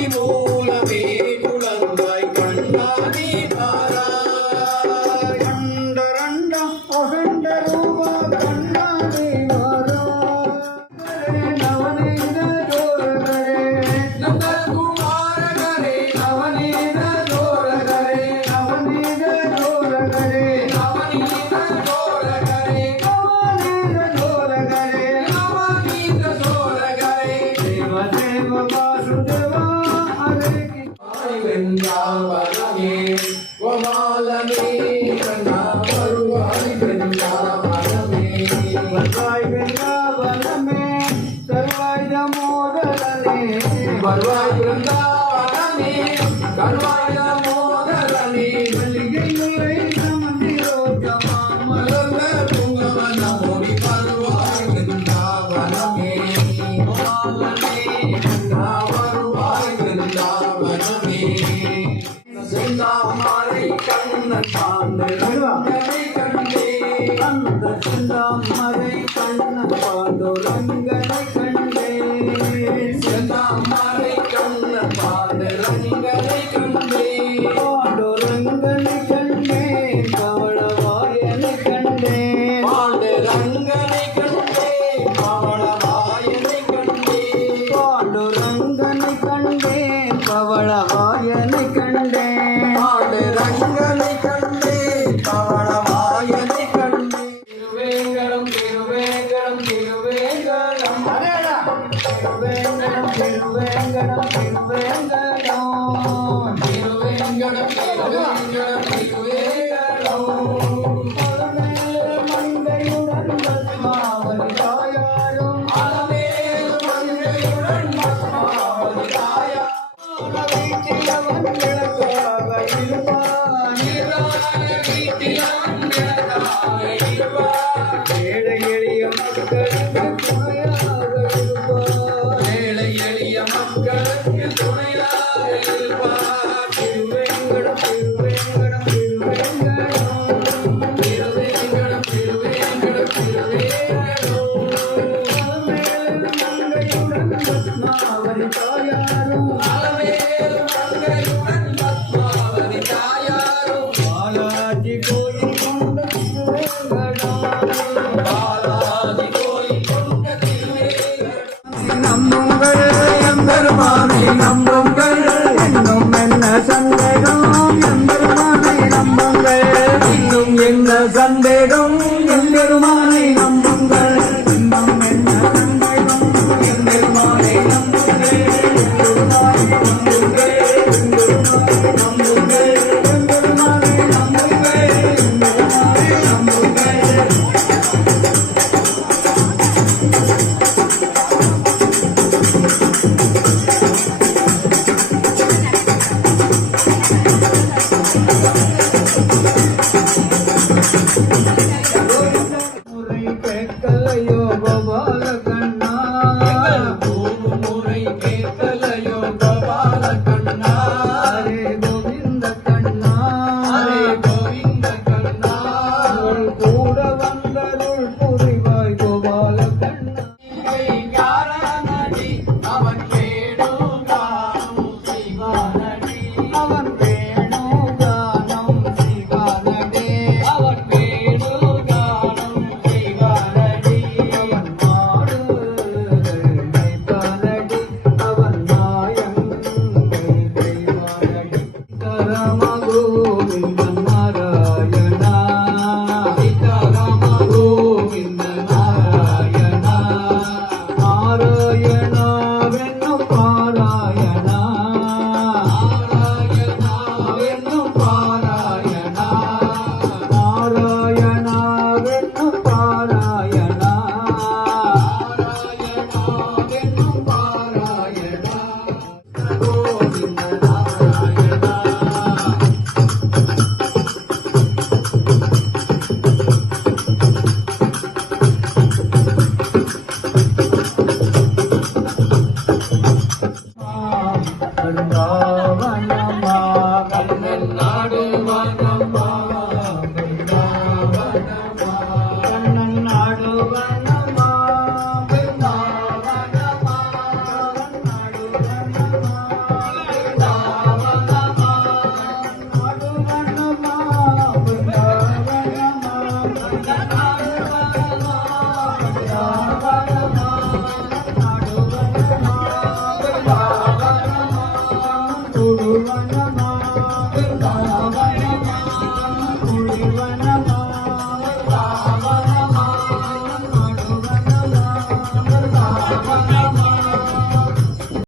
ஆதிமூலமே குழந்தாய் கண்ணாடி தாராய் கண்டரண்டம் அகண்ட ரூபா கண்ணாடி வாராய் நவநீத ஜோரகரே நந்தகுமாரகரே நவநீத ஜோரகரே நவநீத ஜோரகரே நவநீத ஜோரகரே நவநீத ஜோரகரே நவநீத ஜோரகரே தேவ தேவ வாசுதேவா ஹரே வெந்தாவனமே கோபாலமே கண்ணா வருவாய் வெந்தாவனமே வருவாய் வெங்கவனமே சர்வாய் தமோதரனே வருவாய் வெந்தாவனமே கருவாய் மோதலனே மல்லிகை முறை சமந்திரோஜமா மலர்ந்த பூங்கவன மொழி வருவாய் வெந்தாவனமே கோபாலமே கண்ணா வருவாய் வெந்தாவனமே செந்தாமரை கண்ணன் பாண்டனை கண்டே அந்த சிந்தாமரை கண்ணன் பாண்டுரங்கனை கண்டே செந்தாமரை கண்ணன் பாண்டரங்கனை கண்டே பாண்டுரங்கனை கண்டே பவளவாயனை கண்டே பாண்டரங்கனை கண்டே பவளவாயனை கண்டே பாண்டுரங்கனை கண்டே பவளவாயனை கண்டே பாண்டரங்கனை கண்டே பவளவாயனை கண்டே திருவேங்கடம் திருவேங்கடம் திருவேங்கடம் திருவேங்கடம் திருவேங்கடம் திருவேங்கடம் திருவேங்கடம் திருவேங்கடம் திருவேங்கடம் மங்கையுடன் பத்மாவதி தாயாரும் அலமேல் மங்கையுடன் பத்மாவதி தாயா வீட்டிலவன் விளக்காக இருப்பான் ஏழை எளிய மக்களுக்கு துணையாக இருப்பான் ஏழை எளிய மக்களுக்கு துணையாக இருப்பார் திருவேங்கடம் திருவேங்கடம் திருவேங்கடம் திருவேங்கடம் திருவேங்கடம் திருவேங்கடம் அலமேல் மங்கையுடன் பத்மாவதி தாயாரும் அலமேல் மங்கையுடன் பத்மாவதி தாயாரும் பாலாஜி கோயில் கொண்ட திருவேங்கடம் பாலாஜி கோயில் கொண்ட திருவேங்கடம் நம்புங்கள் எம்பெருமானை நம்புங்கள் இன்னும் என்ன சந்தேகம் எம்பெருமானை நம்புங்கள் இன்னும் என்ன சந்தேகம் எம்பெருமானை நம்புங்கள் இன்னும் என்ன சந்தேகம் எம்பெருமானை நம்புங்கள் எம்பெருமானை நம்புங்கள் எம்பெருமானை நம்புங்கள் எம்பெருமானை நம்புங்கள் எம்பெருமானை நம்புங்கள் முறை கேட்கலையோ கோபால கண்ணா முறை கேட்கலையோ கோபால கண்ணா ஹரே கோவிந்த கண்ணா ஹரே கோவிந்த கண்ணா அவள் கூட வந்தருள் புரிவாய் கோபால கண்ணா ஞானநடி அவன் கேடுகானும் செய்வானடி அவன் வேணு கானம் சிவானடே அவன் கேடுகானும் செய்வானடி அவன் மாடு கைப்பானடி அவன் மாயம் கைவானடி கரம கோவிந்த நாராயணா சீதாராம கோவிந்த நாராயணா நாராயணா வெண்ணும் பாராயணா நாராயணா வெண்ணும் பாராயணா நாராயணா வெண்ணும் பாராயணா நாராயணா வெண்ணும் பாராயணா கோவிந்த நாராயணா